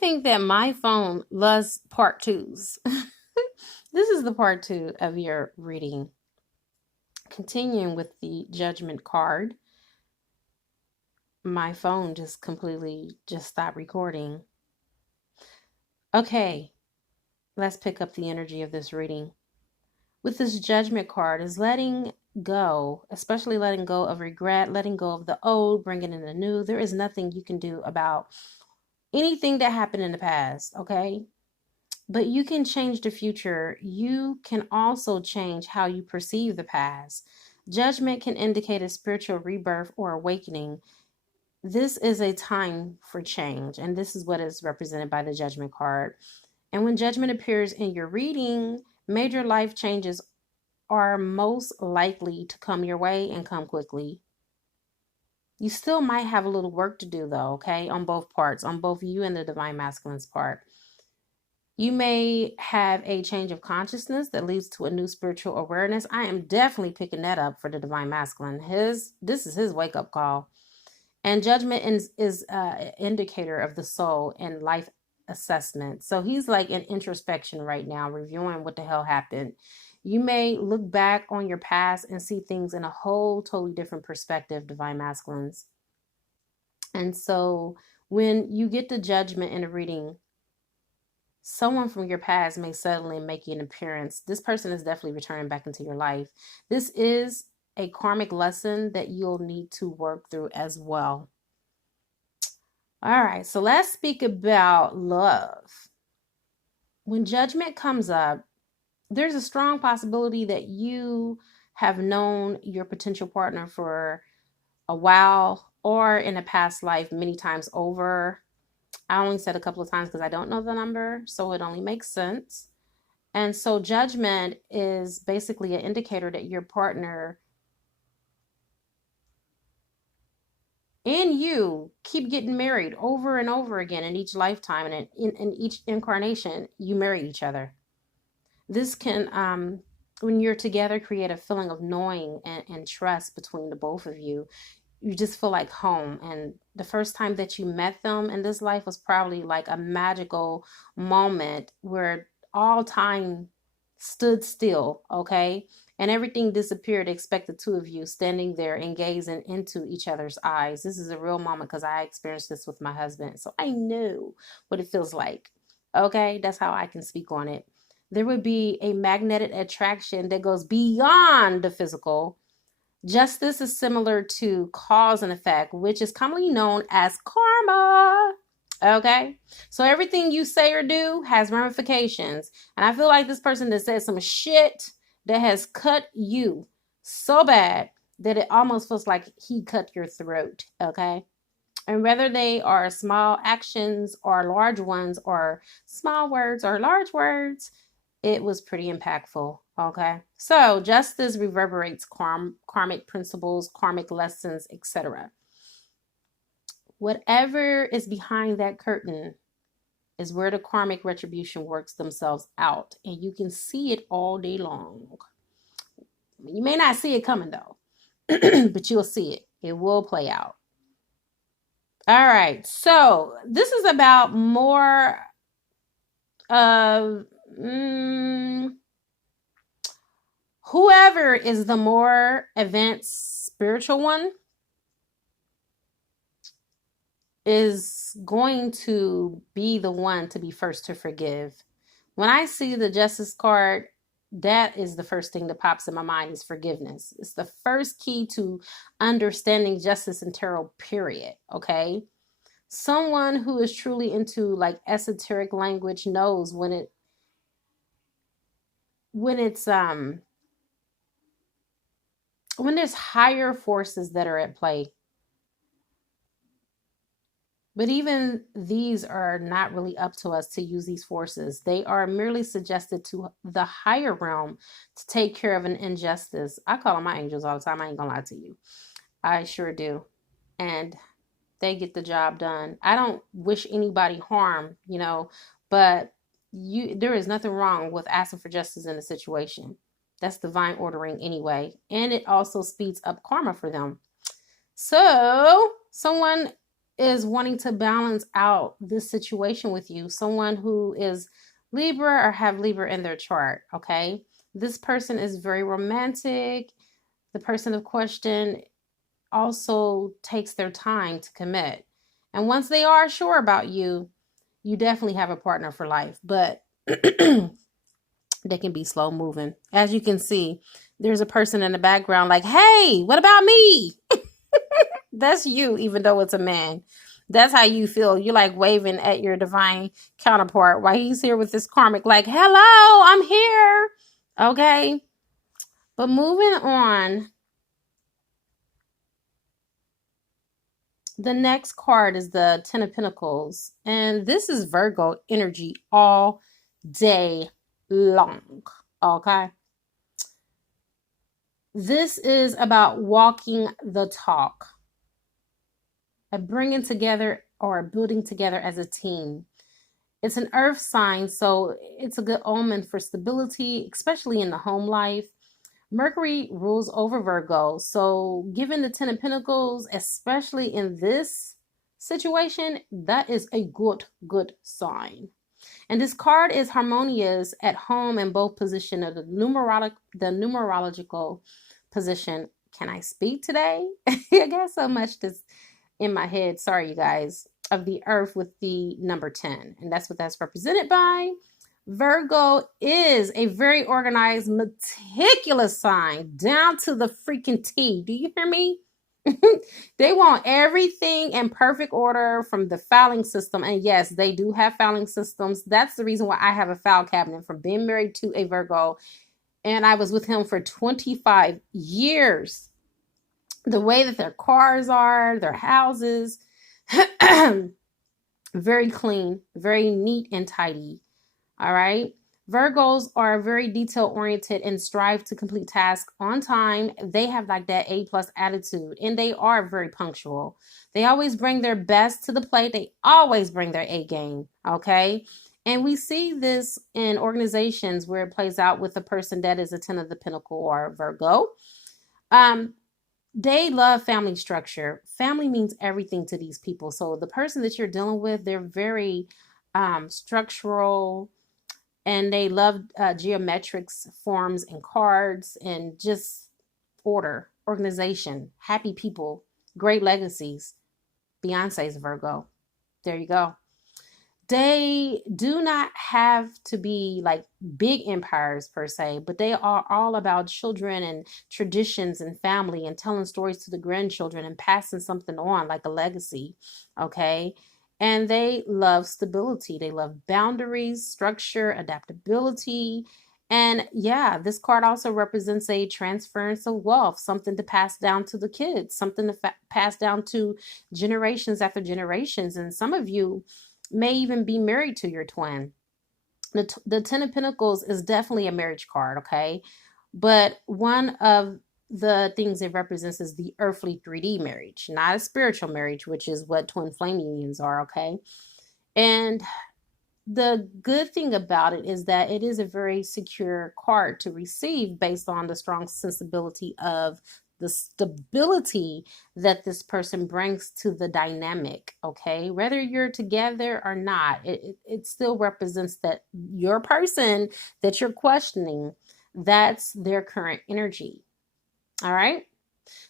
think that my phone loves part twos. This is the part two of your reading. Continuing with the Judgment card. My phone just completely stopped recording. Okay, let's pick up the energy of this reading. With this Judgment card is letting go, especially letting go of regret, letting go of the old, bringing in the new. There is nothing you can do about anything that happened in the past, okay? But you can change the future. You can also change how you perceive the past. Judgment can indicate a spiritual rebirth or awakening. This is a time for change, and this is what is represented by the Judgment card. And when Judgment appears in your reading, major life changes are most likely to come your way and come quickly. You still might have a little work to do though, okay, on both parts, on both you and the Divine Masculine's part. You may have a change of consciousness that leads to a new spiritual awareness. I am definitely picking that up for the Divine Masculine. This is his wake-up call. And Judgment is an indicator of the soul and life assessment. So he's like in introspection right now, reviewing what the hell happened. You may look back on your past and see things in a whole totally different perspective, Divine Masculines. And so when you get the Judgment in a reading, someone from your past may suddenly make an appearance. This person is definitely returning back into your life. This is a karmic lesson that you'll need to work through as well. All right, so let's speak about love. When Judgment comes up, there's a strong possibility that you have known your potential partner for a while or in a past life many times over. I only said a couple of times because I don't know the number, so it only makes sense. And so Judgment is basically an indicator that your partner and you keep getting married over and over again in each lifetime, and in each incarnation, you marry each other. This can, when you're together, create a feeling of knowing and trust between the both of you. You just feel like home. And the first time that you met them in this life was probably like a magical moment where all time stood still, okay? And everything disappeared except the two of you standing there and gazing into each other's eyes. This is a real moment because I experienced this with my husband. So I know what it feels like, okay? That's how I can speak on it. There would be a magnetic attraction that goes beyond the physical. Justice is similar to cause and effect, which is commonly known as karma. Okay? So everything you say or do has ramifications. And I feel like this person that said some shit that has cut you so bad that it almost feels like he cut your throat. Okay? And whether they are small actions or large ones, or small words or large words, it was pretty impactful. Okay, so justice reverberates karmic principles, karmic lessons, etc. Whatever is behind that curtain is where the karmic retribution works themselves out, and you can see it all day long. You may not see it coming though, but you'll see it. It will play out. All right, so this is about more of whoever is the more advanced spiritual one is going to be the one to be first to forgive. When I see the Justice card, that is the first thing that pops in my mind is forgiveness. It's the first key to understanding justice and tarot, period. Okay. Someone who is truly into like esoteric language knows when there's higher forces that are at play. But even these are not really up to us to use these forces. They are merely suggested to the higher realm to take care of an injustice. I call them my angels all the time. I ain't gonna lie to you. I sure do. And they get the job done. I don't wish anybody harm, but there is nothing wrong with asking for justice in a situation. That's divine ordering anyway. And it also speeds up karma for them. So someone is wanting to balance out this situation with you. Someone who is Libra or have Libra in their chart, okay? This person is very romantic. The person of question also takes their time to commit. And once they are sure about you, you definitely have a partner for life. But they can be slow moving. As you can see, there's a person in the background like, hey, what about me? That's you, even though it's a man. That's how you feel. You're like waving at your divine counterpart while he's here with this karmic, like, hello, I'm here. Okay. But moving on, the next card is the Ten of Pentacles. And this is Virgo energy all day long. Okay. This is about walking the talk, bringing together or building together as a team. It's an earth sign, so it's a good omen for stability, especially in the home life. Mercury rules over Virgo, so given the Ten of Pentacles, especially in this situation, that is a good sign. And this card is harmonious at home in both position of the numerological position. Can I speak today? I got so much that's in my head. Sorry, you guys. Of the earth with the number 10. And that's what that's represented by. Virgo is a very organized, meticulous sign down to the freaking T. Do you hear me? They want everything in perfect order from the filing system. And yes, they do have filing systems. That's the reason why I have a file cabinet, from being married to a Virgo. And I was with him for 25 years. The way that their cars are, their houses, very clean, very neat and tidy. All right. Virgos are very detail oriented and strive to complete tasks on time. They have like that A+ attitude, and they are very punctual. They always bring their best to the plate. They always bring their A game. Okay. And we see this in organizations where it plays out with a person that is a 10 of the Pentacle or Virgo. They love family structure. Family means everything to these people. So the person that you're dealing with, they're very structural, and they love geometrics, forms, and cards, and just order, organization, happy people, great legacies. Beyonce's Virgo. There you go. They do not have to be like big empires per se, but they are all about children and traditions and family and telling stories to the grandchildren and passing something on like a legacy. Okay. And they love stability. They love boundaries, structure, adaptability. And yeah, this card also represents a transference of wealth, something to pass down to the kids, something to pass down to generations after generations. And some of you may even be married to your twin. The 10 of Pentacles is definitely a marriage card, okay? But one of the things it represents is the earthly 3D marriage, not a spiritual marriage, which is what twin flame unions are, okay? And the good thing about it is that it is a very secure card to receive based on the strong sensibility of the stability that this person brings to the dynamic, okay? Whether you're together or not, it still represents that your person that you're questioning, that's their current energy, all right?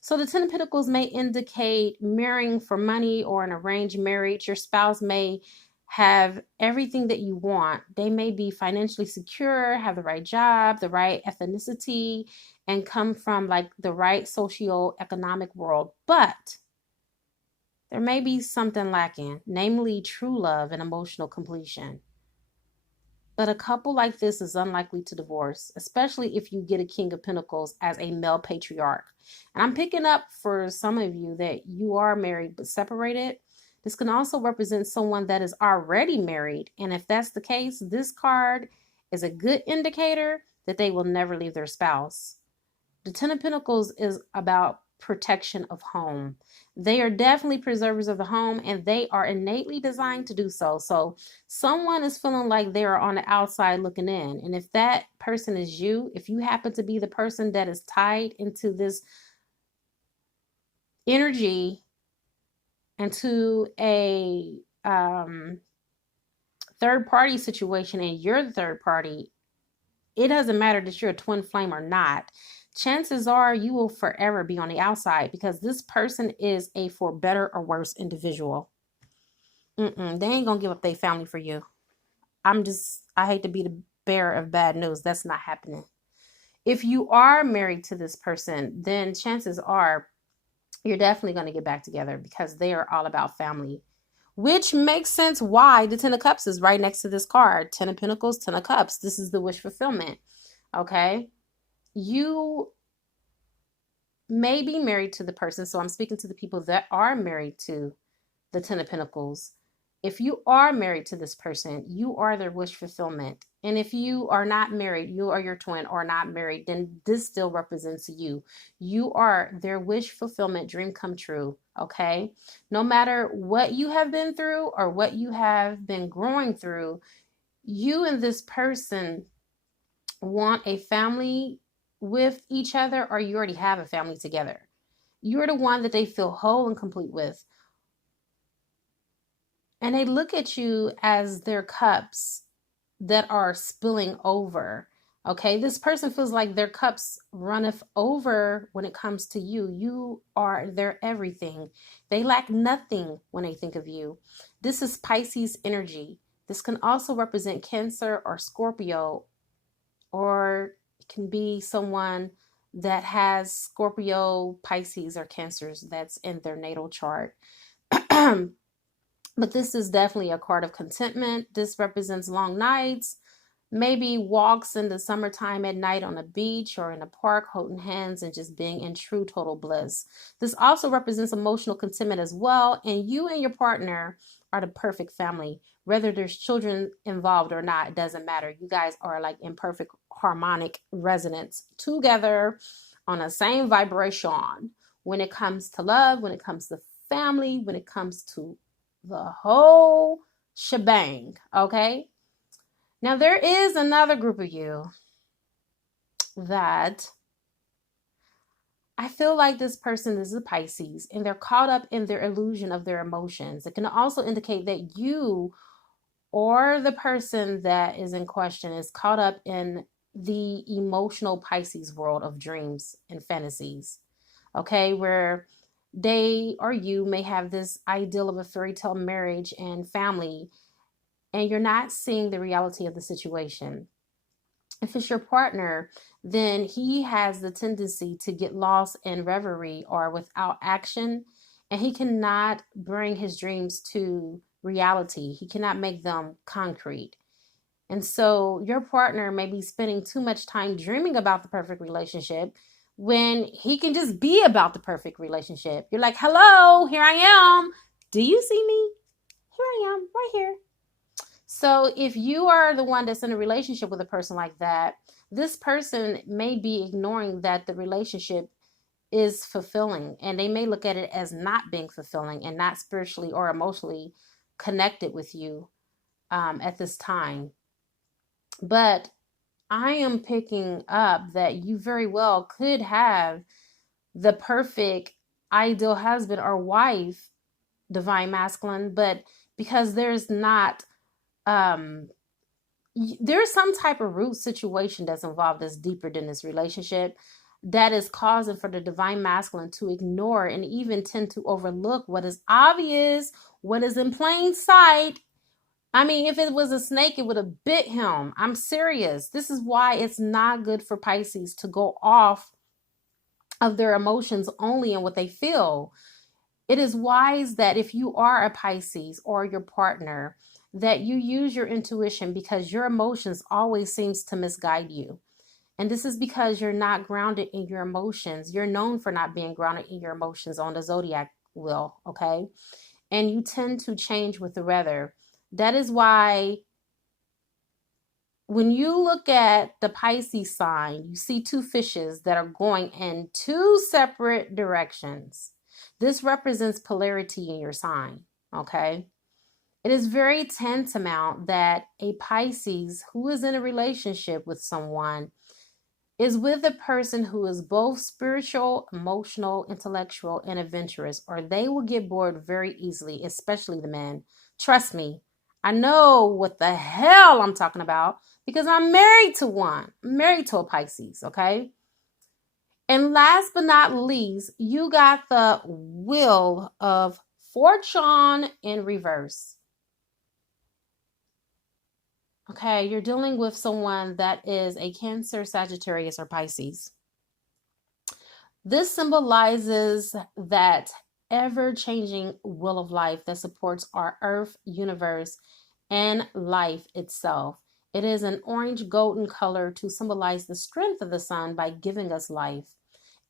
So the 10 of Pentacles may indicate marrying for money or an arranged marriage. Your spouse may have everything that you want. They may be financially secure, have the right job, the right ethnicity, and come from like the right socio-economic world. But there may be something lacking, namely true love and emotional completion. But a couple like this is unlikely to divorce, especially if you get a King of Pentacles as a male patriarch. And I'm picking up for some of you that you are married but separated. This can also represent someone that is already married. And if that's the case, this card is a good indicator that they will never leave their spouse. The 10 of Pentacles is about protection of home. They are definitely preservers of the home, and they are innately designed to do so. So someone is feeling like they are on the outside looking in. And if that person is you, if you happen to be the person that is tied into this energy, into a third party situation and you're the third party, it doesn't matter that you're a twin flame or not. Chances are you will forever be on the outside because this person is a for better or worse individual. They ain't gonna give up their family for you. I hate to be the bearer of bad news. That's not happening. If you are married to this person, then chances are you're definitely going to get back together because they are all about family, which makes sense why the Ten of Cups is right next to this card. 10 of Pentacles, 10 of Cups. This is the wish fulfillment. Okay. You may be married to the person. So I'm speaking to the people that are married to the 10 of Pentacles. If you are married to this person, you are their wish fulfillment. And if you are not married, you or your twin are not married, then this still represents you. You are their wish fulfillment, dream come true. Okay. No matter what you have been through or what you have been growing through, you and this person want a family with each other, or you already have a family together. You're the one that they feel whole and complete with. And they look at you as their cups that are spilling over. Okay, this person feels like their cups runneth over when it comes to you. You are their everything. They lack nothing when they think of you. This is Pisces energy. This can also represent Cancer or Scorpio, or it can be someone that has Scorpio, Pisces, or Cancers that's in their natal chart. But this is definitely a card of contentment. This represents long nights, maybe walks in the summertime at night on a beach or in a park, holding hands and just being in true total bliss. This also represents emotional contentment as well. And you and your partner are the perfect family. Whether there's children involved or not, it doesn't matter. You guys are like in perfect harmonic resonance together on the same vibration when it comes to love, when it comes to family, when it comes to the whole shebang. Okay. Now there is another group of you that I feel like this person is a Pisces and they're caught up in their illusion of their emotions. It can also indicate that you or the person that is in question is caught up in the emotional Pisces world of dreams and fantasies. Okay, where they or you may have this ideal of a fairy tale marriage and family, and you're not seeing the reality of the situation. If it's your partner, then he has the tendency to get lost in reverie or without action, and he cannot bring his dreams to reality. He cannot make them concrete. And so your partner may be spending too much time dreaming about the perfect relationship when he can just be about the perfect relationship. You're like, hello, here I am. Do you see me? Here I am, right here. So if you are the one that's in a relationship with a person like that, this person may be ignoring that the relationship is fulfilling, and they may look at it as not being fulfilling and not spiritually or emotionally connected with you at this time. But I am picking up that you very well could have the perfect ideal husband or wife, divine masculine, but because there's not there's some type of root situation that's involved that's deeper than this relationship that is causing for the divine masculine to ignore and even tend to overlook what is obvious, what is in plain sight. I mean, if it was a snake, it would have bit him. I'm serious. This is why it's not good for Pisces to go off of their emotions only and what they feel. It is wise that if you are a Pisces or your partner, that you use your intuition, because your emotions always seems to misguide you. And this is because you're not grounded in your emotions. You're known for not being grounded in your emotions on the zodiac wheel, okay? And you tend to change with the weather. That is why when you look at the Pisces sign, you see two fishes that are going in two separate directions. This represents polarity in your sign, okay? It is very tantamount that a Pisces who is in a relationship with someone is with a person who is both spiritual, emotional, intellectual, and adventurous, or they will get bored very easily, especially the men. Trust me, I know what the hell I'm talking about because I'm married to one. I'm married to a Pisces, okay? And last but not least, you got the Wheel of Fortune in reverse. Okay, you're dealing with someone that is a Cancer, Sagittarius, or Pisces. This symbolizes that ever-changing wheel of life that supports our earth, universe, and life itself. It is an orange golden color to symbolize the strength of the sun by giving us life.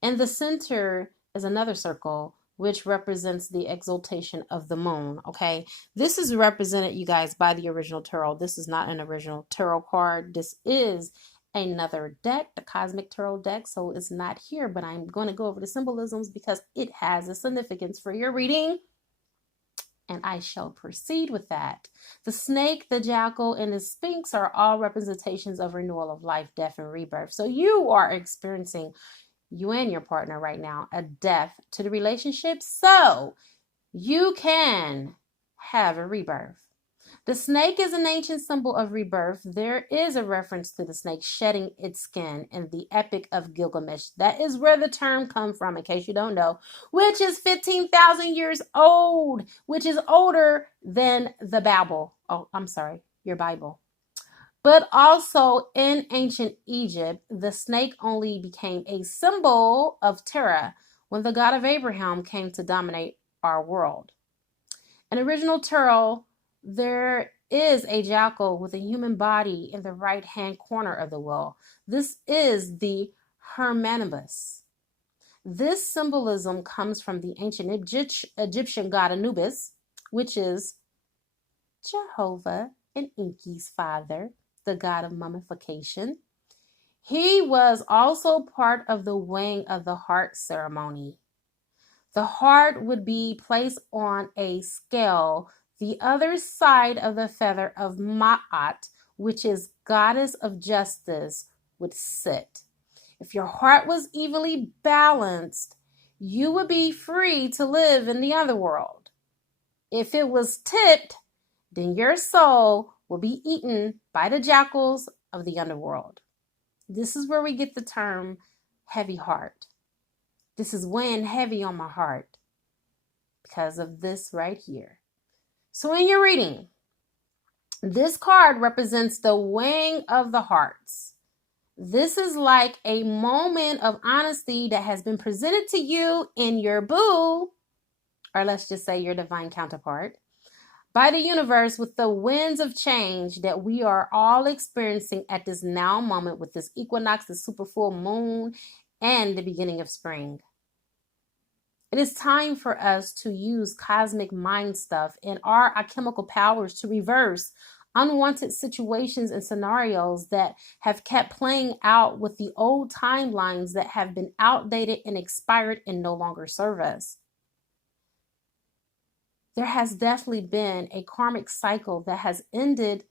And the center is another circle, which represents the exaltation of the moon, okay? This is represented, you guys, by the original tarot. This is not an original tarot card. This is another deck, the Cosmic Tarot deck, so it's not here, but I'm going to go over the symbolisms because it has a significance for your reading, and I shall proceed with that. The snake, the jackal, and the sphinx are all representations of renewal of life, death, and rebirth. So you are experiencing, you and your partner right now, a death to the relationship so you can have a rebirth. The snake is an ancient symbol of rebirth. There is a reference to the snake shedding its skin in the Epic of Gilgamesh. That is where the term comes from, in case you don't know, which is 15,000 years old, which is older than the Bible. Oh, I'm sorry, your Bible. But also in ancient Egypt, the snake only became a symbol of terror when the God of Abraham came to dominate our world. In original tarot, there is a jackal with a human body in the right-hand corner of the wheel. This is the Hermanibus. This symbolism comes from the ancient Egyptian god Anubis, which is Jehovah and Enki's father, the god of mummification. He was also part of the weighing of the heart ceremony. The heart would be placed on a scale. The other side of the feather of Ma'at, which is goddess of justice, would sit. If your heart was evenly balanced, you would be free to live in the underworld. If it was tipped, then your soul will be eaten by the jackals of the underworld. This is where we get the term heavy heart. This is weighing heavy on my heart because of this right here. So in your reading, this card represents the weighing of the hearts. This is like a moment of honesty that has been presented to you in your boo, or let's just say your divine counterpart, by the universe with the winds of change that we are all experiencing at this now moment with this equinox, the super full moon, and the beginning of spring. It is time for us to use cosmic mind stuff and our alchemical powers to reverse unwanted situations and scenarios that have kept playing out with the old timelines that have been outdated and expired and no longer serve us. There has definitely been a karmic cycle that has ended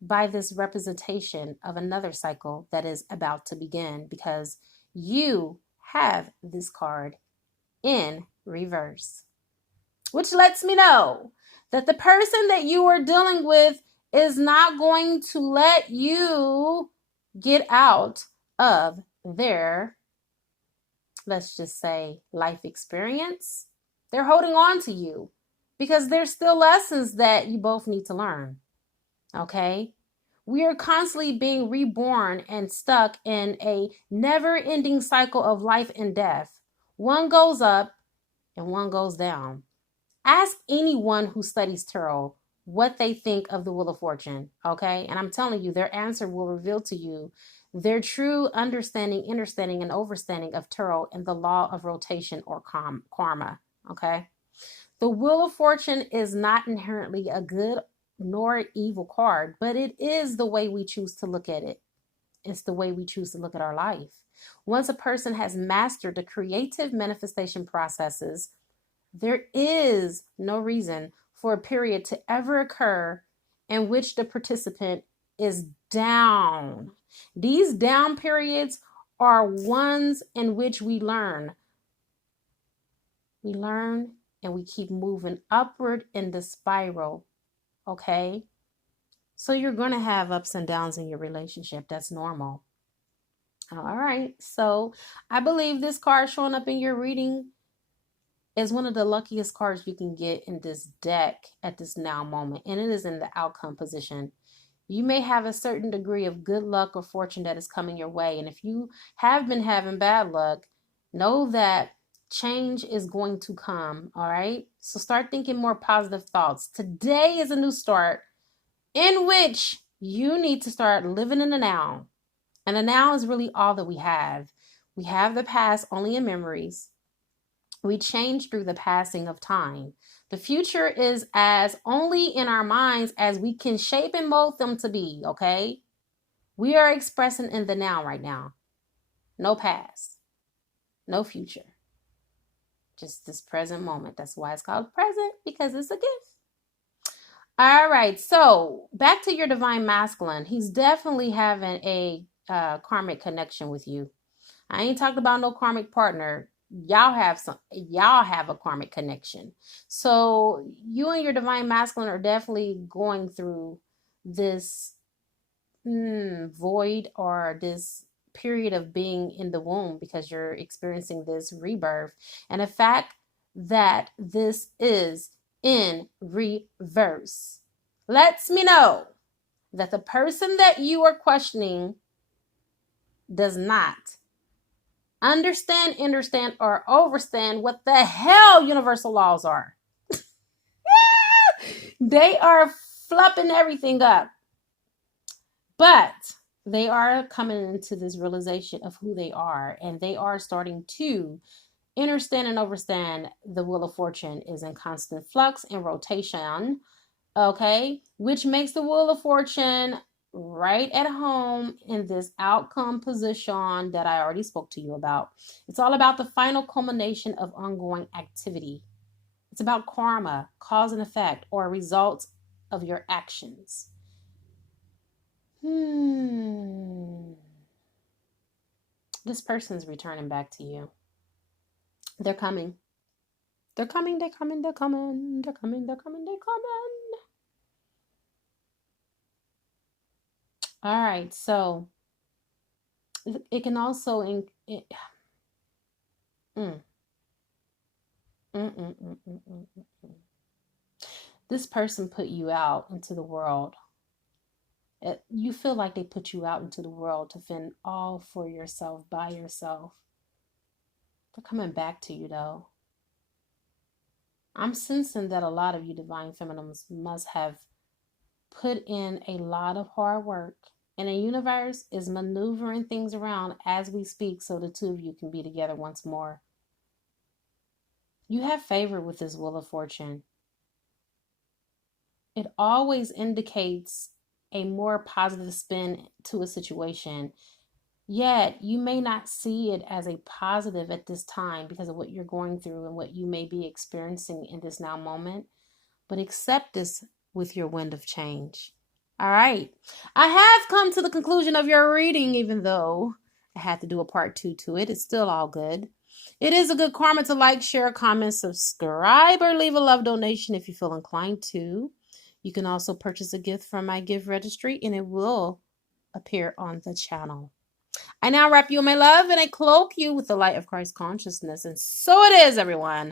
by this representation of another cycle that is about to begin because you have this card in reverse, which lets me know that the person that you are dealing with is not going to let you get out of their, let's just say, life experience. They're holding on to you because there's still lessons that you both need to learn. Okay? We are constantly being reborn and stuck in a never-ending cycle of life and death. One goes up and one goes down. Ask anyone who studies tarot what they think of the Wheel of Fortune, okay? And I'm telling you, their answer will reveal to you their true understanding, understanding, and overstanding of tarot and the law of rotation or karma, okay? The Wheel of Fortune is not inherently a good nor evil card, but it is the way we choose to look at it. It's the way we choose to look at our life. Once a person has mastered the creative manifestation processes, there is no reason for a period to ever occur in which the participant is down. These down periods are ones in which we learn. We learn and we keep moving upward in the spiral. Okay? So you're going to have ups and downs in your relationship. That's normal. All right. So I believe this card showing up in your reading is one of the luckiest cards you can get in this deck at this now moment. And it is in the outcome position. You may have a certain degree of good luck or fortune that is coming your way. And if you have been having bad luck, know that change is going to come. All right. So start thinking more positive thoughts. Today is a new start in which you need to start living in the now. And the now is really all that we have. We have the past only in memories. We change through the passing of time. The future is as only in our minds as we can shape and mold them to be, okay? We are expressing in the now right now. No past. No future. Just this present moment. That's why it's called present, because it's a gift. All right, so back to your divine masculine. He's definitely having a karmic connection with you. I ain't talking about no karmic partner. Y'all have a karmic connection. So you and your divine masculine are definitely going through this void or this period of being in the womb because you're experiencing this rebirth. And the fact that this is in reverse lets me know that the person that you are questioning does not understand, or overstand what the hell universal laws are. They are fluffing everything up. But they are coming into this realization of who they are, and they are starting to understand and overstand the Wheel of Fortune is in constant flux and rotation, okay? Which makes the Wheel of Fortune right at home in this outcome position that I already spoke to you about. It's all about the final culmination of ongoing activity. It's about karma, cause and effect, or results of your actions. This person's returning back to you. They're coming. They're coming, they're coming, they're coming, they're coming, they're coming, they're coming. All right, so it can also this person put you out into the world. You feel like they put you out into the world to fend all for yourself, by yourself. They're coming back to you, though. I'm sensing that a lot of you divine feminines must have put in a lot of hard work, and the universe is maneuvering things around as we speak so the two of you can be together once more. You have favor with this Wheel of Fortune. It always indicates a more positive spin to a situation, yet you may not see it as a positive at this time because of what you're going through and what you may be experiencing in this now moment, but accept this with your wind of change. All right. I have come to the conclusion of your reading, even though I had to do a part 2 to it. It's still all good. It is a good karma to like, share, comment, subscribe, or leave a love donation if you feel inclined to. You can also purchase a gift from my gift registry, and it will appear on the channel. I now wrap you in my love, and I cloak you with the light of Christ consciousness. And so it is, everyone.